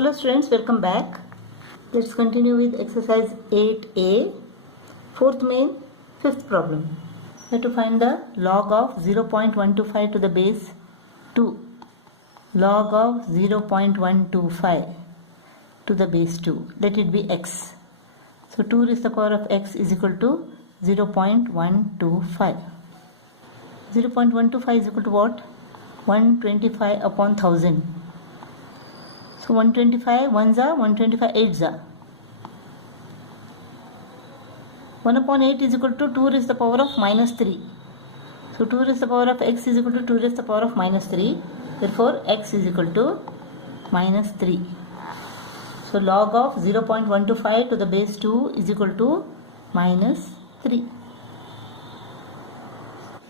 Hello students, welcome back. Let's continue with exercise 8a, fourth main, fifth problem. We have to find the log of 0.125 to the base 2. Log of 0.125 to the base 2. Let it be x. So 2 raised to the power of x is equal to 0.125. 0.125 is equal to what? 125 upon 1000. So 125 1s are 125 8s are. 1 upon 8 is equal to 2 raised to the power of minus 3. So 2 raised to the power of x is equal to 2 raised to the power of minus 3. Therefore x is equal to minus 3. So log of 0.125 to the base 2 is equal to minus 3.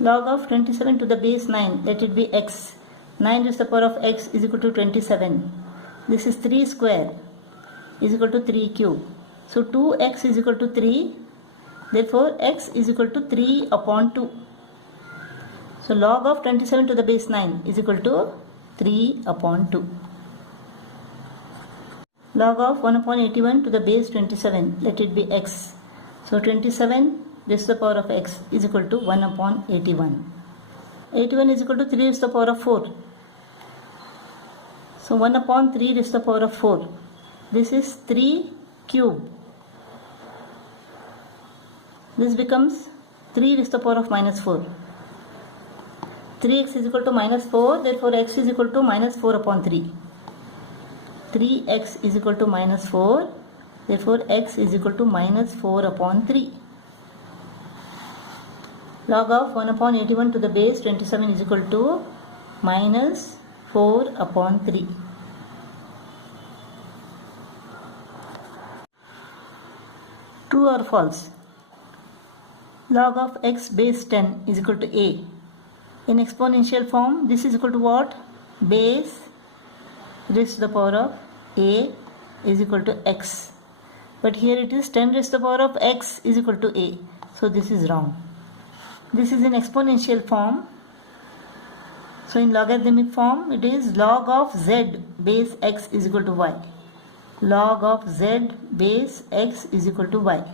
Log of 27 to the base 9, let it be x. 9 raised to the power of x is equal to 27. This is 3 square is equal to 3 cube. So 2x is equal to 3. Therefore x is equal to 3 upon 2. So log of 27 to the base 9 is equal to 3 upon 2. Log of 1 upon 81 to the base 27, let it be x. So 27 raised to the power of x is equal to 1 upon 81. 81 is equal to 3 raised to the power of 4. So 1 upon 3 raised to the power of 4. This is 3 cube. This becomes 3 raised to the power of minus 4. 3x is equal to minus 4. Therefore x is equal to minus 4 upon 3. 3x is equal to minus 4. Therefore x is equal to minus 4 upon 3. Log of 1 upon 81 to the base 27 is equal to minus 4 upon 3. True or false? Log of x base 10 is equal to a. In exponential form, this is equal to what? Base raised to the power of a is equal to x. But here it is 10 raised to the power of x is equal to a. So this is wrong. This is in exponential form. So in logarithmic form, it is log of z base x is equal to y. Log of z base x is equal to y.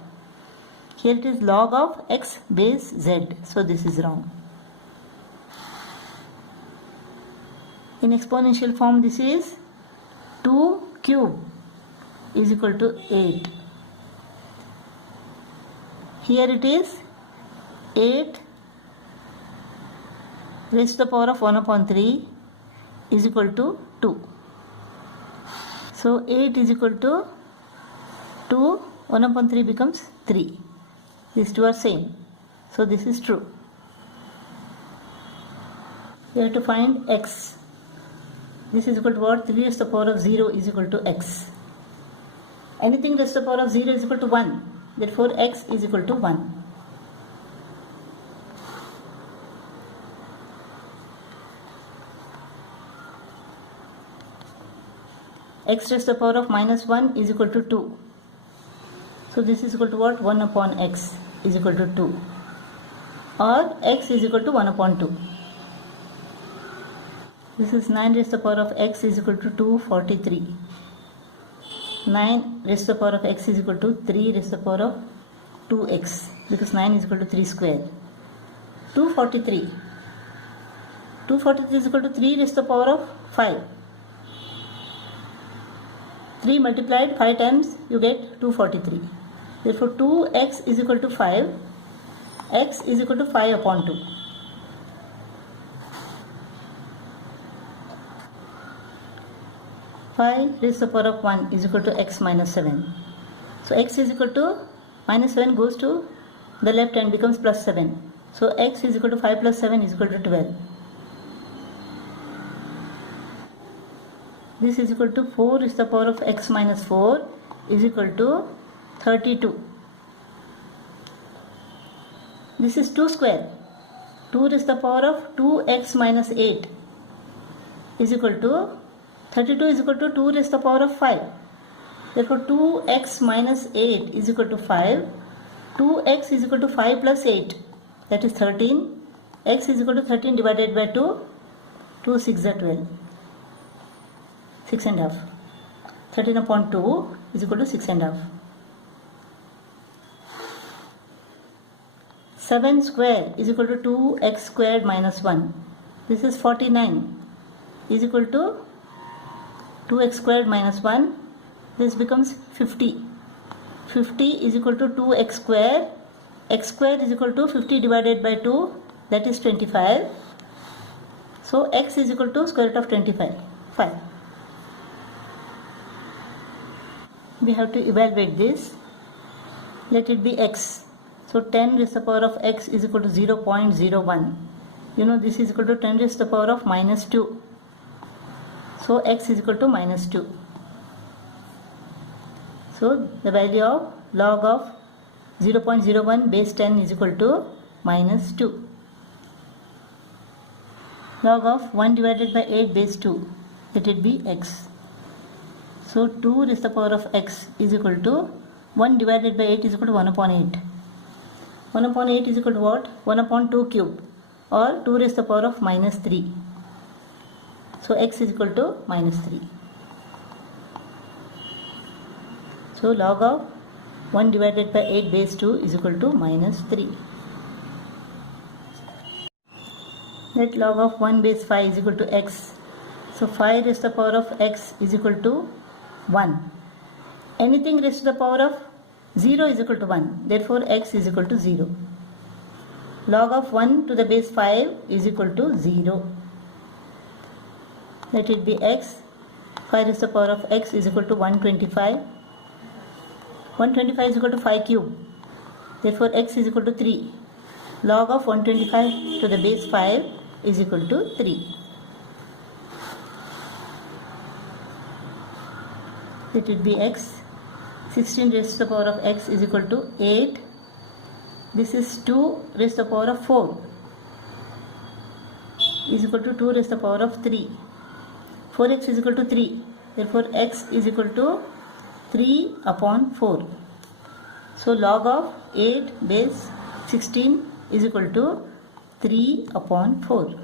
Here it is log of x base z. So this is wrong. In exponential form, this is 2 cube is equal to 8. Here it is 8 raised to the power of 1 upon 3 is equal to 2. So 8 is equal to 2, 1 upon 3 becomes 3. These two are same. So this is true. We have to find x. This is equal to what? 3 raised to the power of 0 is equal to x. Anything raised to the power of 0 is equal to 1. Therefore x is equal to 1. X raised to the power of minus 1 is equal to 2. So this is equal to what? 1 upon x is equal to 2. Or x is equal to 1 upon 2. This is 9 raised to the power of x is equal to 243. 9 raised to the power of x is equal to 3 raised to the power of 2x, because 9 is equal to 3 square. 243. 243 is equal to 3 raised to the power of 5. 3 multiplied 5 times, you get 243. Therefore 2x is equal to 5. X is equal to 5 upon 2. Five raised to the power of 1 is equal to x minus 7. So x is equal to minus 7 goes to the left and becomes plus 7. So x is equal to 5 plus 7 is equal to 12. This is equal to 4 raised to the power of x minus 4 is equal to 32. This is 2 square. 2 raised to the power of 2x minus 8 is equal to 32 is equal to 2 raised to the power of 5. Therefore 2x minus 8 is equal to 5. 2x is equal to 5 plus 8, that is 13. X is equal to 13 divided by 2. 2 6 are 12. 6 and a half. 13 upon 2 is equal to 6 and a half. 7 square is equal to 2x squared minus 1. This is 49 is equal to 2x squared minus 1. This becomes 50. 50 is equal to 2x square. X square is equal to 50 divided by 2, that is 25. So x is equal to square root of 25. 5. We have to evaluate this. Let it be x. So 10 raised to the power of x is equal to 0.01. You know this is equal to 10 raised to the power of minus 2. So x is equal to minus 2. So the value of log of 0.01 base 10 is equal to minus 2. Log of 1 divided by 8 base 2, let it be x. So 2 raised to the power of x is equal to 1 divided by 8 is equal to 1 upon 8. 1 upon 8 is equal to what? 1 upon 2 cube, or 2 raised to the power of minus 3. So x is equal to minus 3. So log of 1 divided by 8 base 2 is equal to minus 3. Let log of 1 base 5 is equal to x. So 5 raised to the power of x is equal to 1. Anything raised to the power of 0 is equal to 1. Therefore x is equal to 0. Log of 1 to the base 5 is equal to 0. Let it be x. 5 raised to the power of x is equal to 125. 125 is equal to 5 cube. Therefore x is equal to 3. Log of 125 to the base 5 is equal to 3. Let it be x. 16 raised to the power of x is equal to 8. This is 2 raised to the power of 4 is equal to 2 raised to the power of 3. 4x is equal to 3. Therefore x is equal to 3 upon 4. So log of 8 base 16 is equal to 3 upon 4.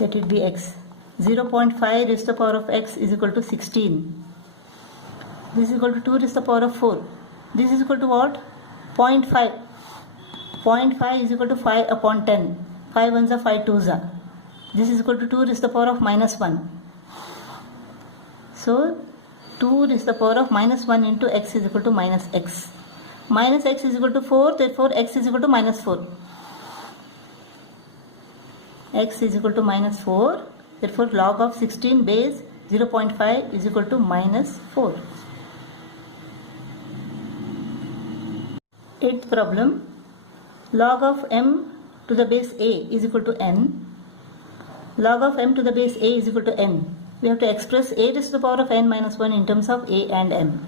Let it be x. 0.5 raised to the power of x is equal to 16. This is equal to 2 raised to the power of 4. This is equal to what? 0.5. 0.5 is equal to 5 upon 10. 5 ones are 5 twos are. This is equal to 2 raised to the power of minus 1. So 2 raised to the power of minus 1 into x is equal to minus x. Minus x is equal to 4, therefore x is equal to minus 4. X is equal to minus 4, therefore log of 16 base 0.5 is equal to minus 4. Eighth problem. Log of m to the base a is equal to n. Log of m to the base a is equal to n. We have to express a raised to the power of n minus 1 in terms of a and m.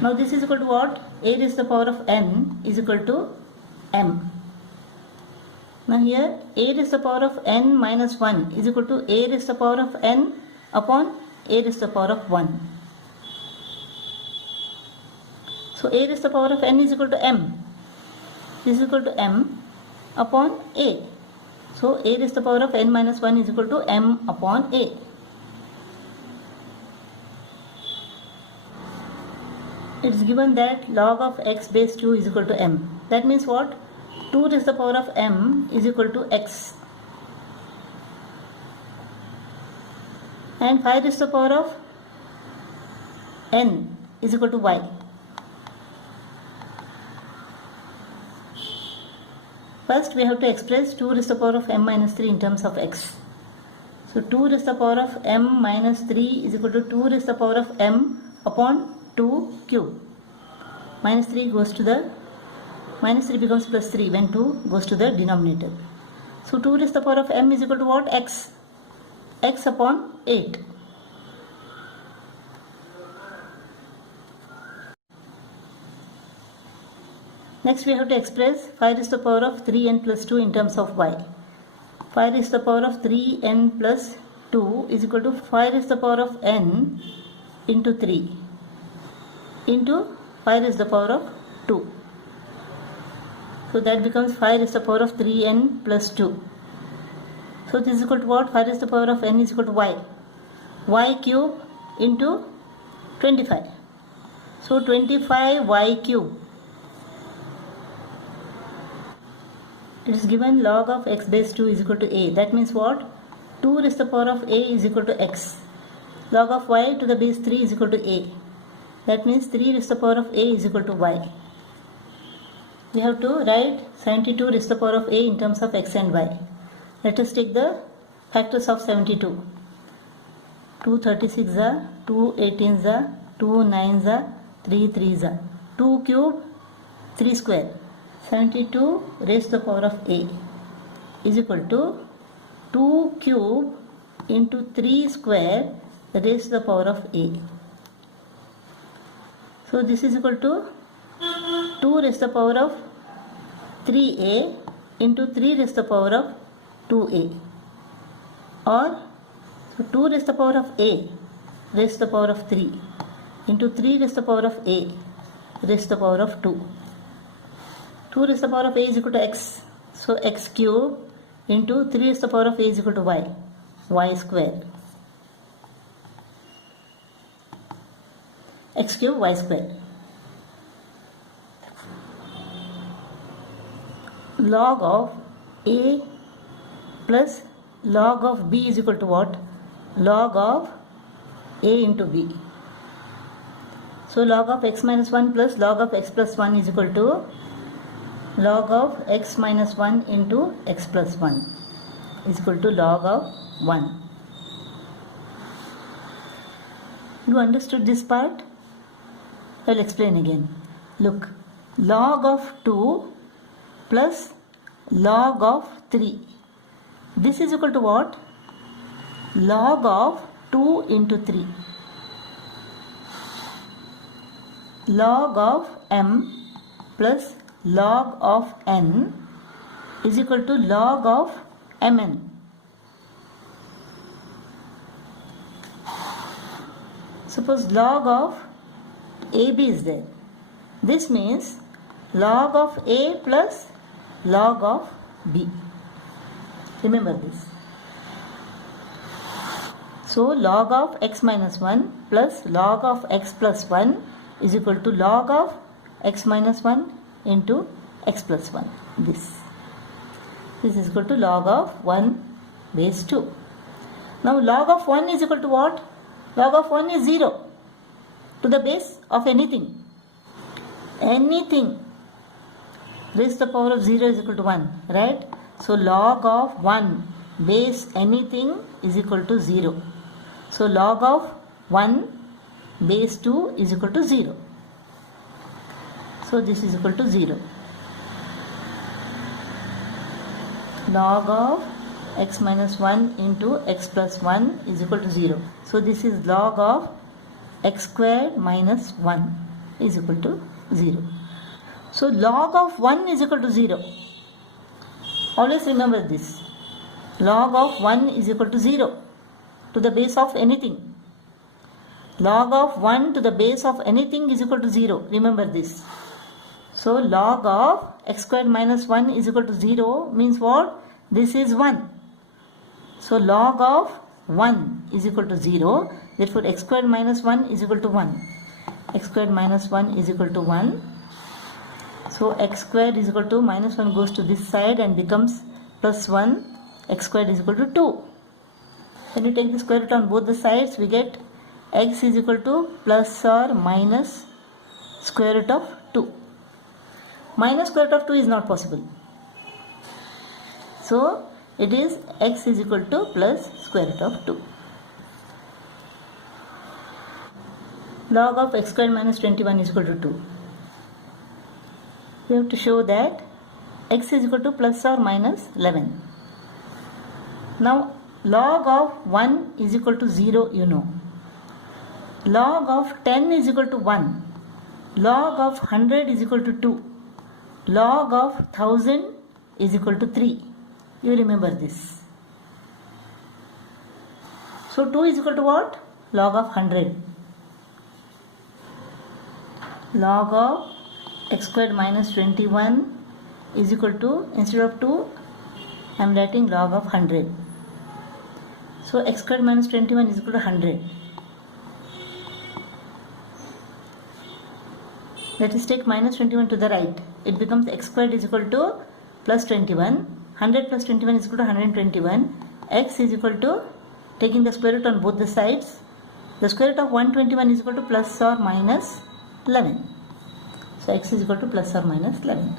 Now this is equal to what? A raised to the power of n is equal to m. Now here a raised to the power of n minus 1 is equal to a raised to the power of n upon a raised to the power of 1. So a raised to the power of n is equal to m. This is equal to m upon a. So a raised to the power of n minus 1 is equal to m upon a. It is given that log of x base 2 is equal to m. That means what? 2 raised to the power of m is equal to x. And 5 raised to the power of n is equal to y. First we have to express 2 raised to the power of m minus 3 in terms of x. So 2 raised to the power of m minus 3 is equal to 2 raised to the power of m upon 2 cube. Minus 3 goes to the minus 3 becomes plus 3 when 2 goes to the denominator. So 2 raised to the power of m is equal to what? X. X upon 8. Next we have to express 5 raised to the power of 3n plus 2 in terms of y. 5 raised to the power of 3n plus 2 is equal to 5 raised to the power of n into 3 into 5 raised to the power of 2. So that becomes 5 raised to the power of 3n plus 2. So this is equal to what? 5 raised to the power of n is equal to y. y cube into 25. So 25y cube. It is given log of x base 2 is equal to a. That means what? 2 raised to the power of a is equal to x. Log of y to the base 3 is equal to a. That means 3 raised to the power of a is equal to y. We have to write 72 raised to the power of a in terms of x and y. Let us take the factors of 72. 2 36 are, 2 18s are, 2 9s are, 3 3s are. 2 cube, 3 square. 72 raised to the power of a is equal to 2 cube into 3 square raised to the power of a. So this is equal to 2 raised to the power of 3a into 3 raised to the power of 2a, or so 2 raised to the power of a raised to the power of 3 into 3 raised to the power of a raised to the power of 2. 2 raised to the power of a is equal to x. So x cube into 3 raised to the power of a is equal to y square. X cube y square. Log of a plus log of b is equal to what? Log of a into b. So log of x minus 1 plus log of x plus 1 is equal to log of x minus 1 into x plus 1 is equal to log of 1. You understood this part? I'll explain again. Look, log of 2 plus log of 3. This is equal to what? Log of 2 into 3. Log of m plus log of n is equal to log of mn. Suppose log of AB is there. This means log of A plus log of B. Remember this. So log of x minus 1 plus log of x plus 1 is equal to log of x minus 1 into x plus 1. This is equal to log of 1 base 2. Now log of 1 is equal to what? Log of 1 is 0 to the base of anything. Anything raised to the power of 0 is equal to 1, right? So log of 1 base anything is equal to 0. So log of 1 base 2 is equal to 0. So this is equal to 0. Log of x minus 1 into x plus 1 is equal to 0. So this is log of x squared minus 1 is equal to 0. So log of 1 is equal to 0. Always remember this. Log of 1 is equal to 0 to the base of anything. Log of 1 to the base of anything is equal to 0. Remember this. So log of x squared minus 1 is equal to 0 means what? This is 1. So log of 1 is equal to 0. Therefore x squared minus 1 is equal to 1. X squared minus 1 is equal to 1. So x squared is equal to minus 1 goes to this side and becomes plus 1. X squared is equal to 2. When you take the square root on both the sides, we get x is equal to plus or minus square root of 2. Minus square root of 2 is not possible. So it is x is equal to plus square root of 2. Log of x squared minus 21 is equal to 2. We have to show that x is equal to plus or minus 11. Now log of 1 is equal to 0, you know. Log of 10 is equal to 1. Log of 100 is equal to 2. Log of 1000 is equal to 3. You remember this. So 2 is equal to what? Log of 100. Log of x squared minus 21 is equal to, instead of 2, I am writing log of 100. So x squared minus 21 is equal to 100. Let us take minus 21 to the right. It becomes x squared is equal to plus 21. 100 plus 21 is equal to 121. X is equal to, taking the square root on both the sides, the square root of 121 is equal to plus or minus 11. So x is equal to plus or minus 11.